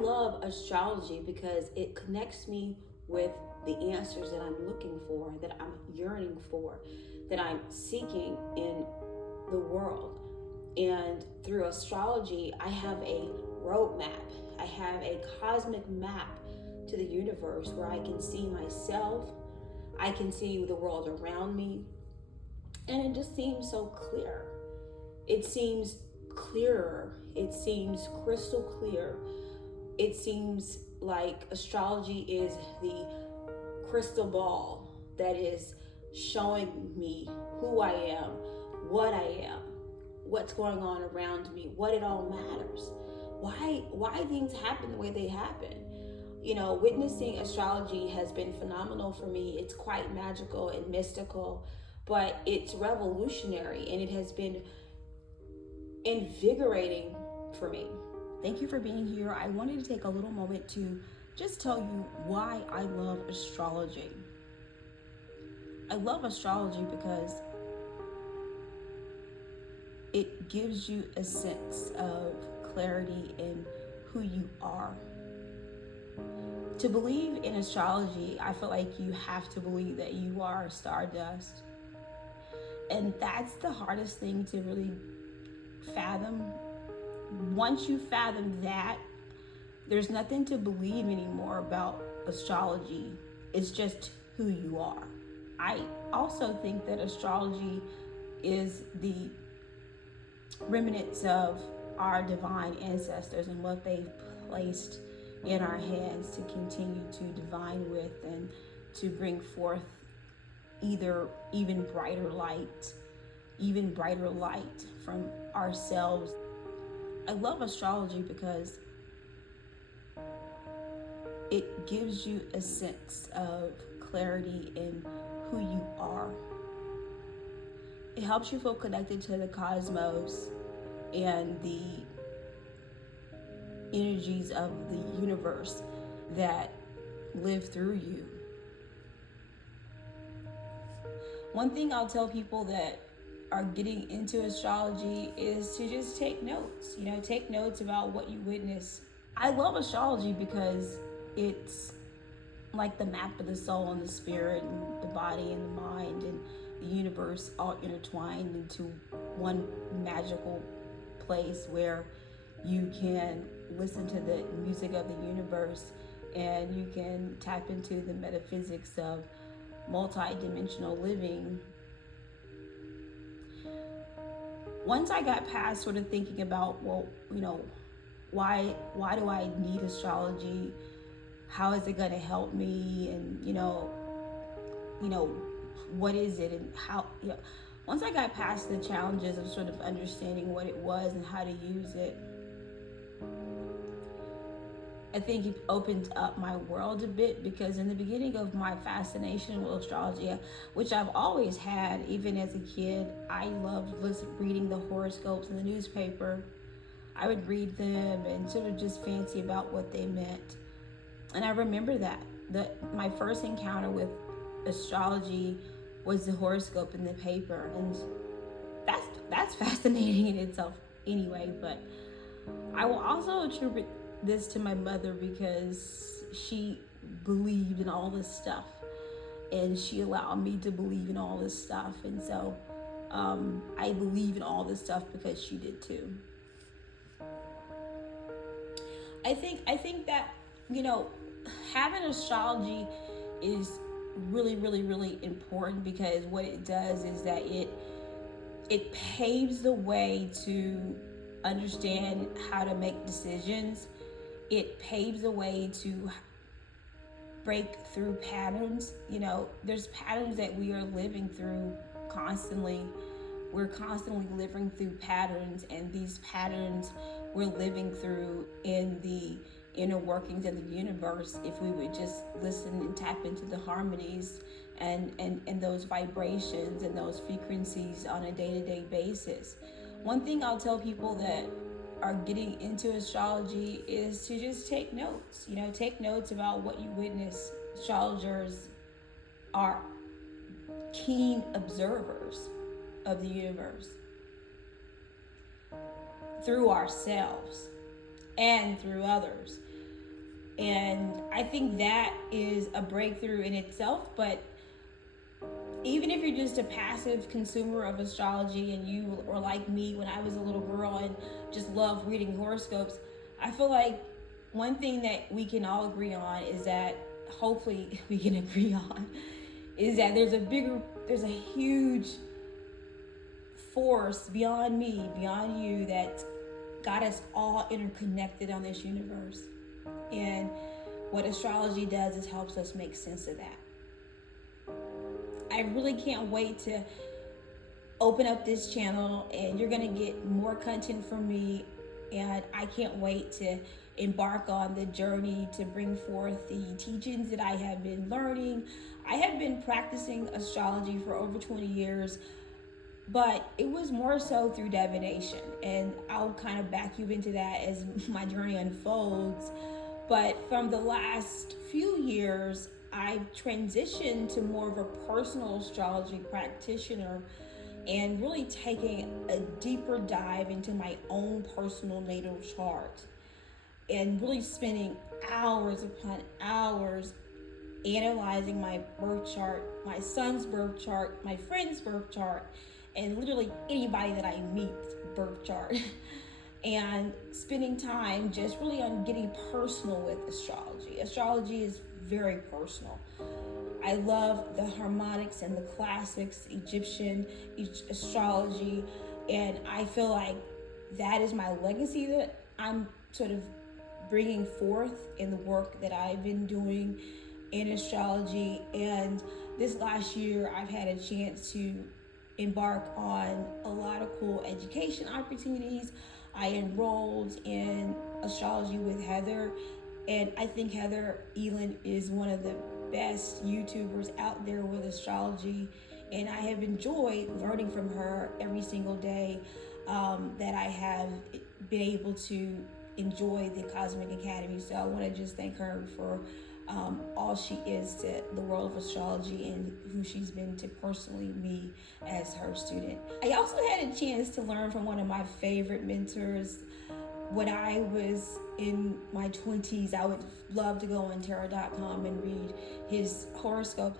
love astrology because it connects me with the answers that I'm looking for, that I'm yearning for, that I'm seeking in the world. And through astrology, I have a roadmap. I have a cosmic map to the universe where I can see myself, I can see the world around me, and it just seems so clear. It seems clearer. It seems crystal clear. It seems like astrology is the crystal ball that is showing me who I am, what I am, what's going on around me, what it all matters, why things happen the way they happen. You know, witnessing astrology has been phenomenal for me. It's quite magical and mystical, but it's revolutionary, and it has been invigorating for me. Thank you for being here. I wanted to take a little moment to just tell you why I love astrology. I love astrology because it gives you a sense of clarity in who you are. To believe in astrology, I feel like you have to believe that you are stardust. And that's the hardest thing to really fathom. Once you fathom that, there's nothing to believe anymore about astrology. It's just who you are. I also think that astrology is the remnants of our divine ancestors and what they've placed in our hands to continue to divine with and to bring forth even brighter light from ourselves. I love astrology because it gives you a sense of clarity in who you are. It helps you feel connected to the cosmos and the energies of the universe that live through you. One thing I'll tell people that are getting into astrology is to just take notes. Take notes about what you witness. I love astrology because it's like the map of the soul and the spirit and the body and the mind and the universe all intertwined into one magical place where you can listen to the music of the universe and you can tap into the metaphysics of multi-dimensional living. Once I got past sort of thinking about, why do I need astrology? How is it going to help me? And, what is it? And how, once I got past the challenges of sort of understanding what it was and how to use it, I think it opened up my world a bit, because in the beginning of my fascination with astrology, which I've always had, even as a kid, I loved reading the horoscopes in the newspaper. I would read them and sort of just fancy about what they meant. And I remember that my first encounter with astrology was the horoscope in the paper, and that's fascinating in itself anyway. But I will also attribute this to my mother, because she believed in all this stuff and she allowed me to believe in all this stuff, and so I believe in all this stuff because she did too. I think that having astrology is really, really, really important, because what it does is that it paves the way to understand how to make decisions. It paves the way to break through patterns. There's patterns that we are living through constantly. We're constantly living through patterns, and these patterns we're living through in the inner workings of the universe if we would just listen and tap into the harmonies and those vibrations and those frequencies on a day-to-day basis. One thing I'll tell people that are getting into astrology is to just take notes. Take notes about what you witness. Astrologers are keen observers of the universe through ourselves and through others. And I think that is a breakthrough in itself. But even if you're just a passive consumer of astrology and you are like me when I was a little girl and just loved reading horoscopes, I feel like one thing that we can all agree on is that, hopefully we can agree on, is that there's a huge force beyond me, beyond you, that got us all interconnected on this universe. And what astrology does is helps us make sense of that. I really can't wait to open up this channel, and you're gonna get more content from me, and I can't wait to embark on the journey to bring forth the teachings that I have been learning. I have been practicing astrology for over 20 years, but it was more so through divination, and I'll kind of back you into that as my journey unfolds. But from the last few years, I've transitioned to more of a personal astrology practitioner and really taking a deeper dive into my own personal natal chart and really spending hours upon hours analyzing my birth chart, my son's birth chart, my friend's birth chart, and literally anybody that I meet's birth chart. And spending time just really on getting personal with astrology. Astrology is very personal. I love the harmonics and the classics, Egyptian astrology, and I feel like that is my legacy that I'm sort of bringing forth in the work that I've been doing in astrology. And this last year, I've had a chance to embark on a lot of cool education opportunities. I enrolled in astrology with Heather, and I think Heather Elin is one of the best YouTubers out there with astrology, and I have enjoyed learning from her every single day that I have been able to enjoy the Cosmic Academy. So I want to just thank her for all she is to the world of astrology and who she's been to personally me as her student. I also had a chance to learn from one of my favorite mentors. When I was in my 20s, I would love to go on tarot.com and read his horoscope.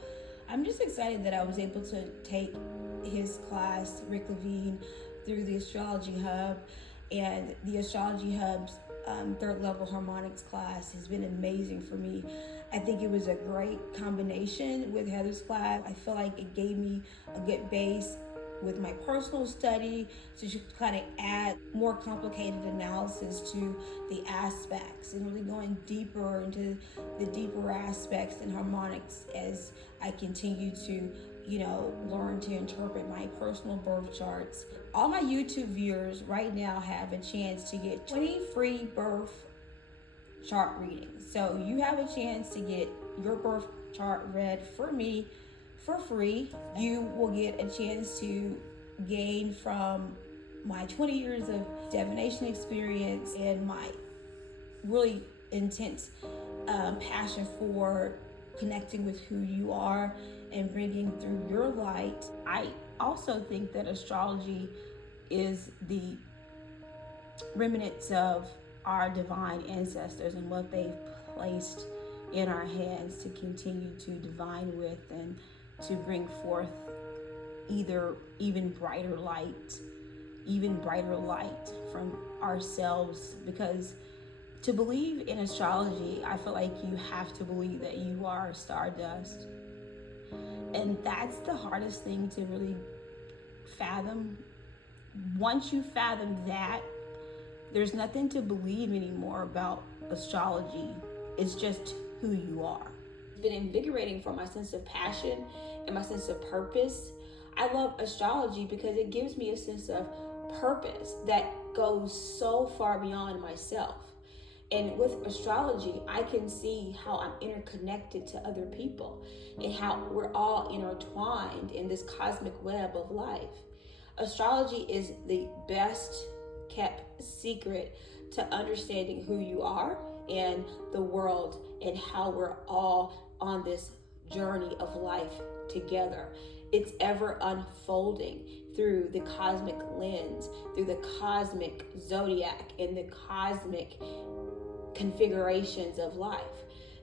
I'm just excited that I was able to take his class, Rick Levine, through the Astrology Hub. And the Astrology Hub's third level harmonics class has been amazing for me. I think it was a great combination with Heather's class. I feel like it gave me a good base with my personal study to kind of add more complicated analysis to the aspects and really going deeper into the deeper aspects and harmonics as I continue to learn to interpret my personal birth charts. All my YouTube viewers right now have a chance to get 20 free birth chart readings. So you have a chance to get your birth chart read for me for free. You will get a chance to gain from my 20 years of divination experience and my really intense passion for connecting with who you are and bringing through your light. I also think that astrology is the remnants of our divine ancestors and what they've placed in our hands to continue to divine with and to bring forth even brighter light from ourselves. Because to believe in astrology, I feel like you have to believe that you are stardust. And that's the hardest thing to really fathom. Once you fathom that, there's nothing to believe anymore about astrology. It's just who you are. It's been invigorating for my sense of passion and my sense of purpose. I love astrology because it gives me a sense of purpose that goes so far beyond myself. And with astrology, I can see how I'm interconnected to other people and how we're all intertwined in this cosmic web of life. Astrology is the best kept secret to understanding who you are and the world and how we're all on this journey of life together. It's ever unfolding through the cosmic lens, through the cosmic zodiac and the cosmic configurations of life.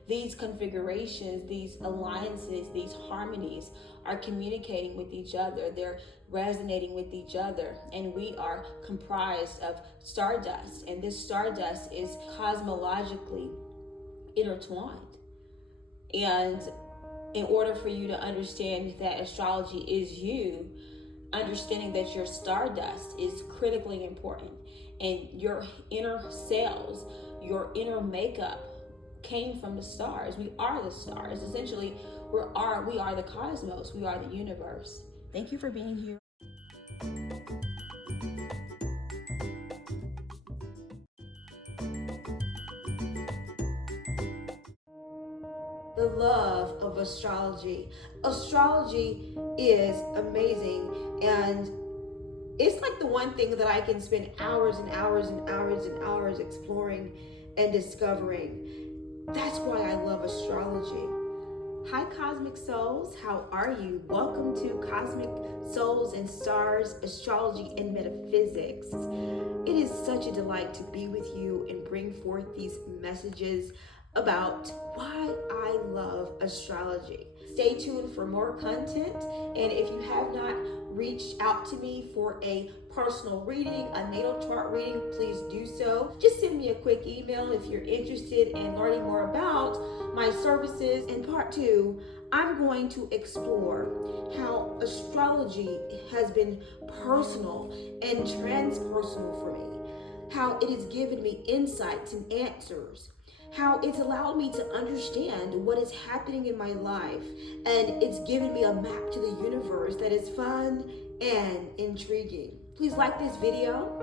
These configurations, these alliances, these harmonies are communicating with each other. They're resonating with each other. And we are comprised of stardust. And this stardust is cosmologically intertwined. And in order for you to understand that astrology is you, understanding that your stardust is critically important. And your inner cells, your inner makeup came from the stars. We are the stars. Essentially, we are the cosmos. We are the universe. Thank you for being here. The love of astrology. Astrology is amazing, and it's like the one thing that I can spend hours and hours and hours and hours exploring and discovering. That's why I love astrology. Hi, Cosmic Souls. How are you? Welcome to Cosmic Souls and Stars, Astrology and Metaphysics. It is such a delight to be with you and bring forth these messages about why I love astrology. Stay tuned for more content, and if you have not reached out to me for a personal reading, a natal chart reading, please do so. Just send me a quick email if you're interested in learning more about my services. In part 2, I'm going to explore how astrology has been personal and transpersonal for me, how it has given me insights and answers, how it's allowed me to understand what is happening in my life, and it's given me a map to the universe that is fun and intriguing. Please like this video.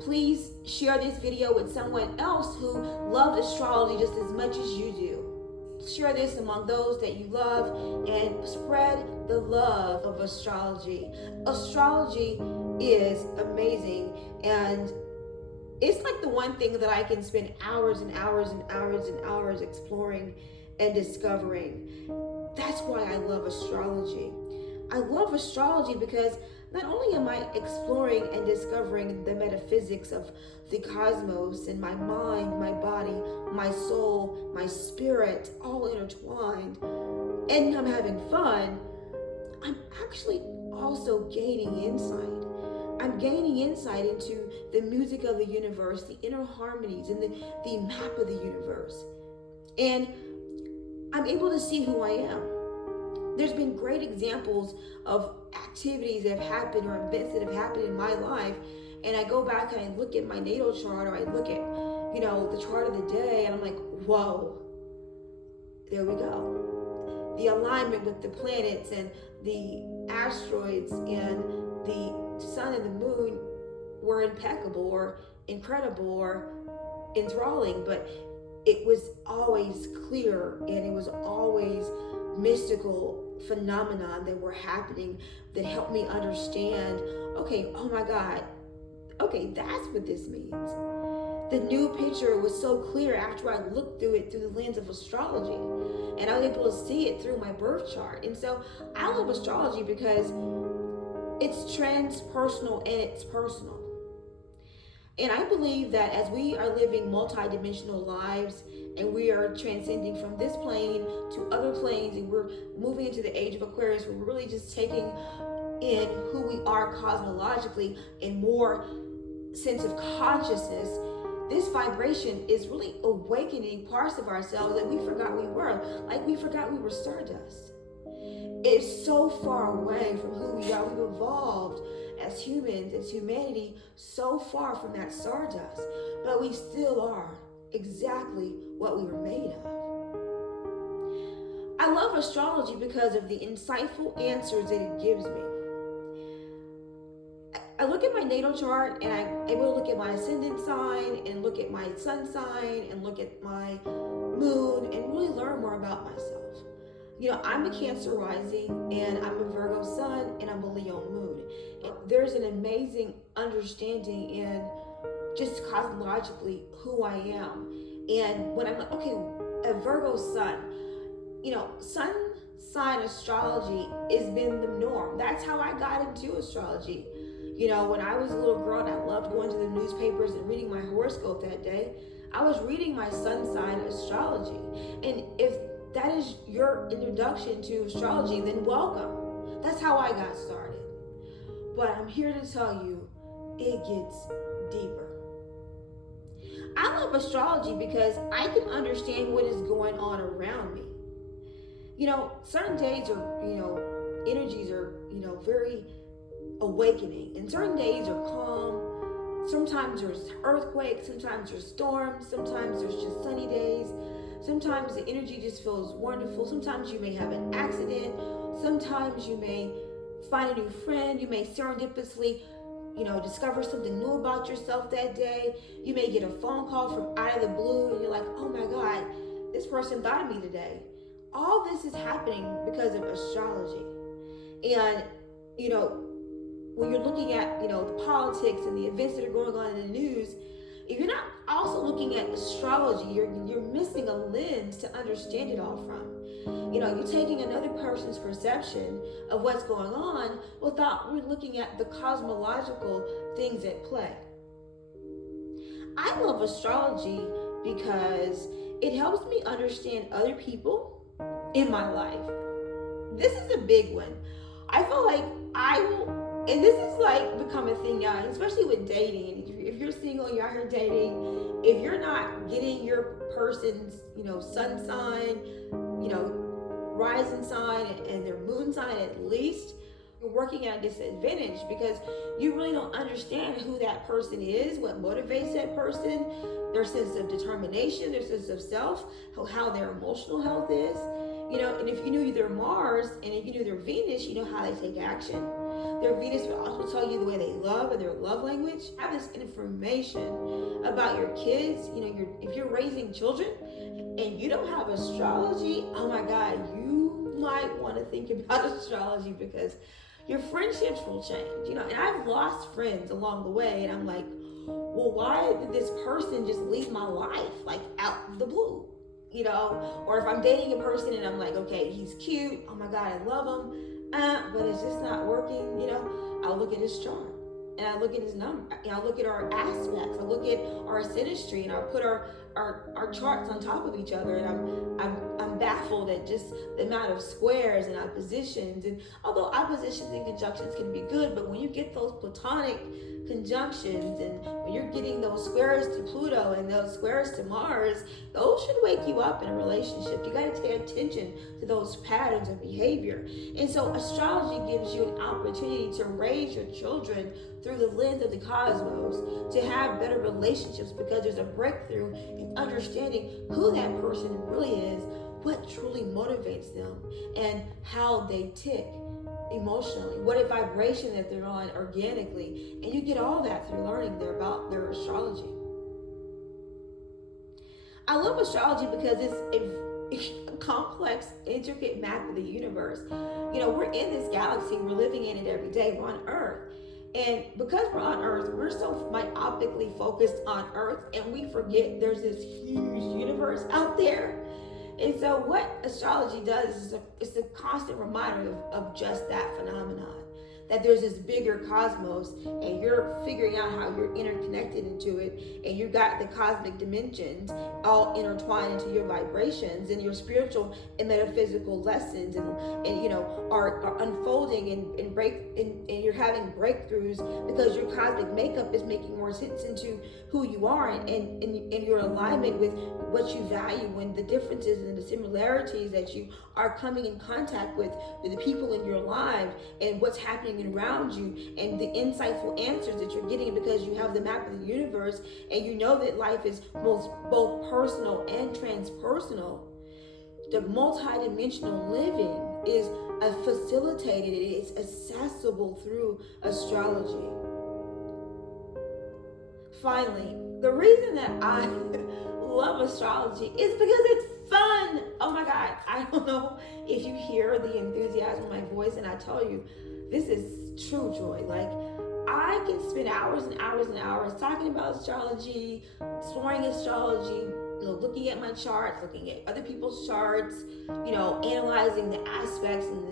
Please share this video with someone else who loves astrology just as much as you do. Share this among those that you love and spread the love of astrology. Astrology is amazing, and it's like the one thing that I can spend hours and hours and hours and hours exploring and discovering. That's why I love astrology. I love astrology because not only am I exploring and discovering the metaphysics of the cosmos and my mind, my body, my soul, my spirit, all intertwined, and I'm having fun, I'm actually also gaining insight. I'm gaining insight into the music of the universe, the inner harmonies, and the map of the universe. And I'm able to see who I am. There's been great examples of activities that have happened or events that have happened in my life, and I go back and I look at my natal chart, or I look at, the chart of the day, and I'm like, whoa, there we go. The alignment with the planets and the asteroids and the sun and the moon were impeccable or incredible or enthralling, but it was always clear, and it was always mystical phenomena that were happening that helped me understand, okay, oh my God, okay, that's what this means. The new picture was so clear after I looked through it through the lens of astrology, and I was able to see it through my birth chart. And so I love astrology because it's transpersonal and it's personal. And I believe that as we are living multidimensional lives and we are transcending from this plane to other planes, and we're moving into the age of Aquarius, we're really just taking in who we are cosmologically in more sense of consciousness. This vibration is really awakening parts of ourselves that we forgot we were, like we forgot we were stardust. It's so far away from who we are. We've evolved as humans, as humanity, so far from that stardust, but we still are exactly what we were made of. I love astrology because of the insightful answers that it gives me. I look at my natal chart and I'm able to look at my ascendant sign and look at my sun sign and look at my moon and really learn more about myself. I'm a Cancer rising, and I'm a Virgo sun, and I'm a Leo moon. And there's an amazing understanding in just cosmologically who I am. And when I'm like, okay, a Virgo sun, sun sign astrology has been the norm. That's how I got into astrology. When I was a little girl and I loved going to the newspapers and reading my horoscope that day, I was reading my sun sign astrology. And if that is your introduction to astrology, then welcome. That's how I got started. But I'm here to tell you, it gets deeper. I love astrology because I can understand what is going on around me. Certain days are, energies are, very awakening, and certain days are calm. Sometimes there's earthquakes, sometimes there's storms, sometimes there's just sunny days. Sometimes the energy just feels wonderful. Sometimes you may have an accident. Sometimes you may find a new friend. You may serendipitously, discover something new about yourself that day. You may get a phone call from out of the blue and you're like, oh my God, this person thought of me today. All this is happening because of astrology. And, when you're looking at, the politics and the events that are going on in the news, if you're not also looking at astrology, you're missing a lens to understand it all from. You're taking another person's perception of what's going on without really looking at the cosmological things at play. I love astrology because it helps me understand other people in my life. This is a big one. I feel like and this is like become a thing, y'all, especially with dating. If you're single, you're out here dating, if you're not getting your person's, sun sign, rising sign and their moon sign at least, you're working at a disadvantage because you really don't understand who that person is, what motivates that person, their sense of determination, their sense of self, how their emotional health is. And if you knew their Mars and if you knew their Venus, you know how they take action. Their Venus will also tell you the way they love and their love language. Have this information about your kids. If you're raising children and you don't have astrology, oh my God, you might want to think about astrology because your friendships will change. And I've lost friends along the way, and I'm like, well, why did this person just leave my life like out of the blue? Or if I'm dating a person and I'm like, okay, he's cute, oh my God, I love him, but it's just not working. I'll look at his chart and I look at his number. I look at our aspects. I look at our synastry, and I put our charts on top of each other, and I'm baffled at just the amount of squares and oppositions. And although oppositions and conjunctions can be good, but when you get those platonic conjunctions and when you're getting those squares to Pluto and those squares to Mars, those should wake you up in a relationship. You got to pay attention to those patterns of behavior. And so astrology gives you an opportunity to raise your children through the lens of the cosmos, to have better relationships, because there's a breakthrough in understanding who that person really is, what truly motivates them, and how they tick emotionally, what vibration that they're on organically. And you get all that through learning about their astrology. I love astrology because it's a complex, intricate map of the universe. We're in this galaxy, we're living in it every day, we're on Earth. And because we're on Earth, we're so myopically focused on Earth, and we forget there's this huge universe out there. And so what astrology does is it's a constant reminder of just that phenomenon, that there's this bigger cosmos, and you're figuring out how you're interconnected into it, and you've got the cosmic dimensions all intertwined into your vibrations, and your spiritual and metaphysical lessons and are unfolding and you're having breakthroughs because your cosmic makeup is making more sense into who you are and your alignment with what you value, and the differences and the similarities that you are coming in contact with the people in your life, and what's happening around you, and the insightful answers that you're getting because you have the map of the universe, and you know that life is both personal and transpersonal. The multidimensional living is facilitated, it is accessible through astrology. Finally, the reason that I love astrology is because it's fun. Oh my God, I don't know if you hear the enthusiasm in my voice, and I tell you, this is true joy. Like, I can spend hours and hours and hours talking about astrology, exploring astrology, looking at my charts, looking at other people's charts, analyzing the aspects and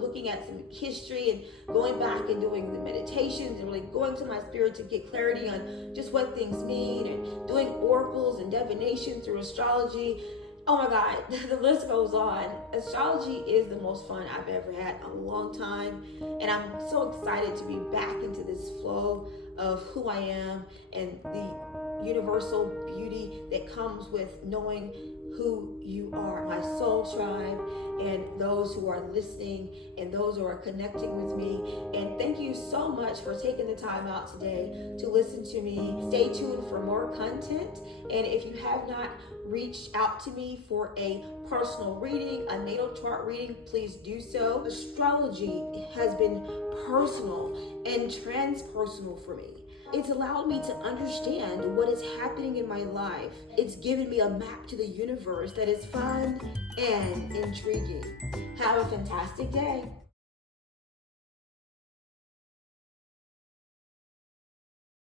looking at some history and going back and doing the meditations and really going to my spirit to get clarity on just what things mean, and doing oracles and divination through astrology. Oh my God, the list goes on. Astrology is the most fun I've ever had in a long time. And I'm so excited to be back into this flow of who I am and the universal beauty that comes with knowing who you are, my soul tribe, and those who are listening and those who are connecting with me. And thank you so much for taking the time out today to listen to me. Stay tuned for more content. And if you have not reached out to me for a personal reading, a natal chart reading, please do so. Astrology has been personal and transpersonal for me. It's allowed me to understand what is happening in my life. It's given me a map to the universe that is fun and intriguing. Have a fantastic day.